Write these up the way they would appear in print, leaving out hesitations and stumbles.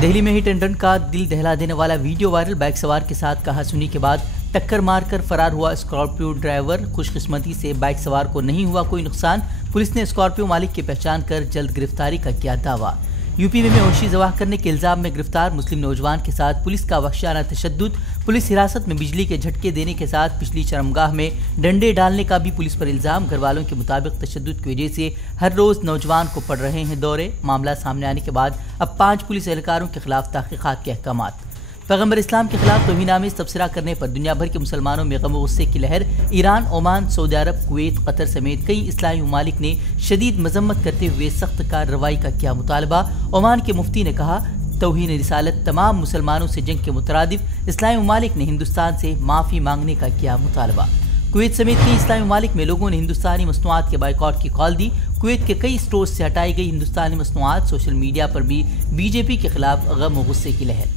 दिल्ली में hit and run का दिल दहला देने वाला वीडियो वायरल। बाइक सवार के साथ कहासुनी के बाद टक्कर मारकर फरार हुआ स्कॉर्पियो ड्राइवर। खुशकिस्मती से बाइक सवार को नहीं हुआ कोई नुकसान। पुलिस ने स्कॉर्पियो मालिक की पहचान कर जल्द गिरफ्तारी का किया दावा। यूपी में बेहोशी जवाह करने के इल्जाम में गिरफ्तार मुस्लिम नौजवान के साथ पुलिस का वहशियाना तशद्दुद। पुलिस हिरासत में बिजली के झटके देने के साथ पिछली शर्मगाह में डंडे डालने का भी पुलिस पर इल्जाम। घर वालों के मुताबिक तशद्दुद की वजह से हर रोज नौजवान को पड़ रहे हैं दौरे। मामला सामने आने के बाद अब 5 पुलिस एहलकारों के खिलाफ तहकीकात के अहकामात। पैगंबर इस्लाम के खिलाफ तौहीनामेज तबसरा करने पर दुनिया भर के मुसलमानों में गम व गुस्से की लहर। ईरान, ओमान, सऊदी अरब, कुवैत, कतर समेत कई इस्लामी ममालिक ने शदीद मजम्मत करते हुए सख्त कार्रवाई का किया मुतालबा। ओमान के मुफ्ती ने कहा, तौहीन रिसालत तमाम मुसलमानों से जंग के मुतरादिफ इस्लामी ममालिक ने हिंदुस्तान से माफ़ी मांगने का किया मुतालबा। कुवैत समेत कई इस्लामी ममालिक में लोगों ने हिंदुस्तानी मसनूआत के बाइकआउट की कॉल दी। कुवैत के कई स्टोर से हटाई गई हिंदुस्तानी मसनूआत। सोशल मीडिया पर भी बीजेपी के खिलाफ गम व गुस्से की लहर।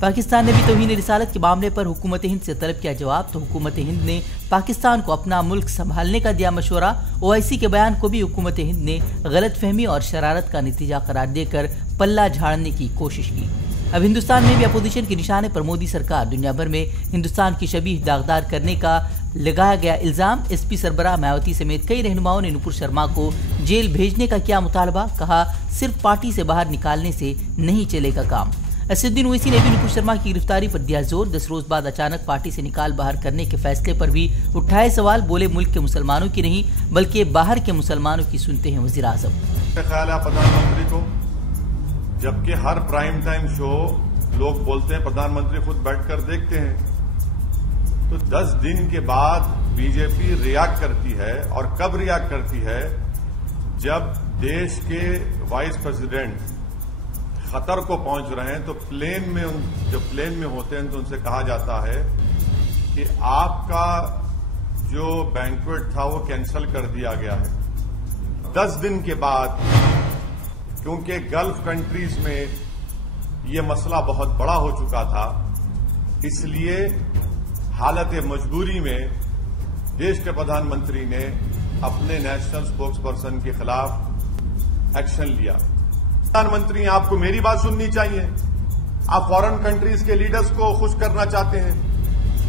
पाकिस्तान ने भी तौहीन रिसालत के मामले पर हुकूमत हिंद से तलब किया जवाब। तो हुकूमत हिंद ने पाकिस्तान को अपना मुल्क संभालने का दिया मशवरा। ओआईसी के बयान को भी हुकूमत हिंद ने गलत फहमी और शरारत का नतीजा करार देकर पल्ला झाड़ने की कोशिश की। अब हिंदुस्तान में भी अपोजिशन के निशाने पर मोदी सरकार। दुनिया भर में हिंदुस्तान की शबीह दागदार करने का लगाया गया इल्जाम। एसपी सरबराह मायावती समेत कई रहनुमाओं ने नुपुर शर्मा को जेल भेजने का किया मुतालबा। कहा, सिर्फ पार्टी से बाहर निकालने से नहीं चलेगा काम। असदुद्दीन ओवैसी ने भी नुपुर शर्मा की गिरफ्तारी पर दिया जोर। 10 रोज बाद अचानक पार्टी से निकाल बाहर करने के फैसले पर भी उठाए सवाल। बोले, मुल्क के मुसलमानों की नहीं बल्कि बाहर के मुसलमानों की सुनते हैं वज़ीर आज़म। ख्याल है प्रधानमंत्री को, जबकि हर प्राइम टाइम शो लोग बोलते हैं प्रधानमंत्री खुद बैठकर देखते हैं, तो 10 दिन के बाद बीजेपी रिएक्ट करती है। और कब रिएक्ट करती है? जब देश के वाइस प्रेसिडेंट खतर को पहुंच रहे हैं, तो जब प्लेन में होते हैं तो उनसे कहा जाता है कि आपका जो बैंक्वेट था वो कैंसिल कर दिया गया है। 10 दिन के बाद, क्योंकि गल्फ कंट्रीज में ये मसला बहुत बड़ा हो चुका था, इसलिए हालत मजबूरी में देश के प्रधानमंत्री ने अपने नेशनल स्पोक्स पर्सन के खिलाफ एक्शन लिया। प्रधानमंत्री, आपको मेरी बात सुननी चाहिए। आप फॉरेन कंट्रीज के लीडर्स को खुश करना चाहते हैं,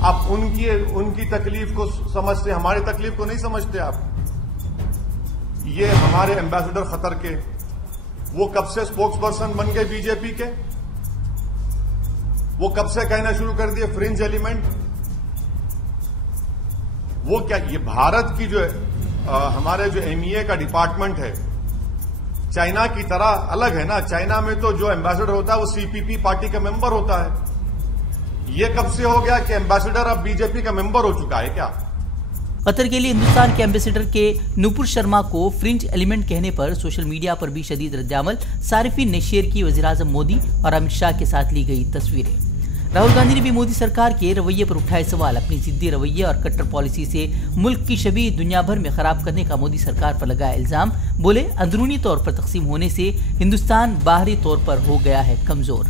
आप उनकी तकलीफ को समझते, हमारी तकलीफ को नहीं समझते। आप ये हमारे एम्बेसडर खतर के, वो कब से स्पोक्स पर्सन बन गए बीजेपी के? वो कब से कहना शुरू कर दिए फ्रिंज एलिमेंट? वो क्या, ये भारत की जो हमारे जो एमईए का डिपार्टमेंट है, चाइना की तरह अलग है ना। चाइना में तो जो एम्बेसडर होता है वो सीपीपी पार्टी का मेंबर होता है। ये कब से हो गया कि एम्बेसडर अब बीजेपी का मेंबर हो चुका है क्या? कतर के लिए हिंदुस्तान के एम्बेसडर के नुपुर शर्मा को फ्रिंज एलिमेंट कहने पर सोशल मीडिया पर भी शदीद रद्दअमल। सारिफीन ने शेयर की वज़ीर आज़म मोदी और अमित शाह के साथ ली गई तस्वीरें। राहुल गांधी ने भी मोदी सरकार के रवैये पर उठाए सवाल। अपनी जिद्दी रवैये और कट्टर पॉलिसी से मुल्क की शबीह दुनिया भर में खराब करने का मोदी सरकार पर लगाया इल्जाम। बोले, अंदरूनी तौर पर तकसीम होने से हिंदुस्तान बाहरी तौर पर हो गया है कमजोर।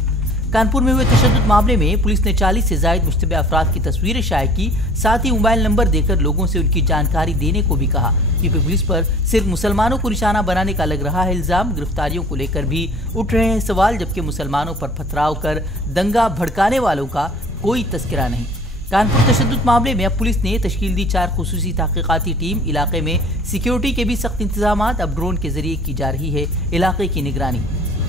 कानपुर में हुए तशद्दुद मामले में पुलिस ने 40 से ज्यादा मुश्तबे अफराद की तस्वीरें शाया की। साथ ही मोबाइल नंबर देकर लोगों से उनकी जानकारी देने को भी कहा। यूपी पुलिस पर सिर्फ मुसलमानों को निशाना बनाने का लग रहा है इल्जाम। गिरफ्तारियों को लेकर भी उठ रहे हैं सवाल, जबकि मुसलमानों पर पथराव कर दंगा भड़काने वालों का कोई तस्करा नहीं। कानपुर तशद्दुद मामले में अब पुलिस ने तश्कील दी 4 खुसूसी तहकीकाती टीम। इलाके में सिक्योरिटी के भी सख्त इंतजाम। अब ड्रोन के जरिए की जा रही है इलाके की निगरानी।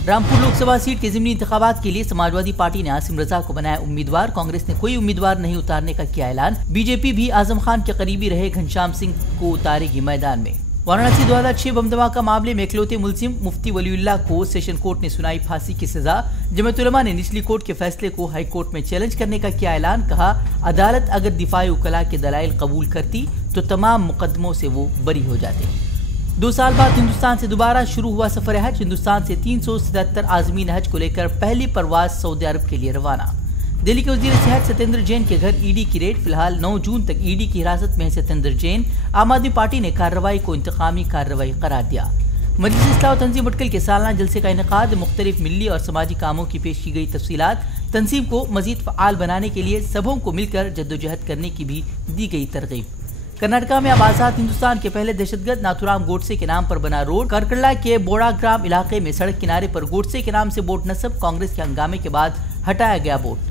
रामपुर लोकसभा सीट के ज़िमनी इंतखाबात के लिए समाजवादी पार्टी ने आसिम रजा को बनाया उम्मीदवार। कांग्रेस ने कोई उम्मीदवार नहीं उतारने का किया ऐलान। बीजेपी भी आजम खान के करीबी रहे घनश्याम सिंह को उतारेगी मैदान में। वाराणसी 2006 बम धमाका मामले में इकलौते मुलजिम मुफ्ती वलीउल्लाह को सेशन कोर्ट ने सुनाई फांसी की सजा। जमात उलमा ने निचली कोर्ट के फैसले को हाई कोर्ट में चैलेंज करने का किया ऐलान। कहा, अदालत अगर दिफाई उकला के दलाइल कबूल करती तो तमाम मुकदमों से वो बरी हो जाते। 2 साल बाद हिंदुस्तान से दोबारा शुरू हुआ सफर हज। हिंदुस्तान से 377 आज़मीन हज को लेकर पहली परवाज सऊदी अरब के लिए रवाना। दिल्ली के वजीर सेहत सत्येंद्र जैन के घर ईडी की रेड। फिलहाल 9 जून तक ईडी की हिरासत में है सत्येंद्र जैन। आम आदमी पार्टी ने कार्रवाई को इंतकामी कार्रवाई करार दिया। मजलिस इस्लाह व तंजीम अटकल के सालाना जलसे का इनेकाद। मुख्तलिफ मिली और समाजी कामों की पेश की गई तफसीलात। तंजीम को मजीद फ़आल बनाने के लिए सबों को मिलकर जद्दोजहद करने की भी दी गई तरगीब। कर्नाटका में अब आजाद हिंदुस्तान के पहले दहशतगर्द नाथुराम गोडसे के नाम पर बना रोड। करकला के बोड़ाग्राम इलाके में सड़क किनारे पर गोडसे के नाम से बोर्ड नस्ब। कांग्रेस के हंगामे के बाद हटाया गया बोर्ड।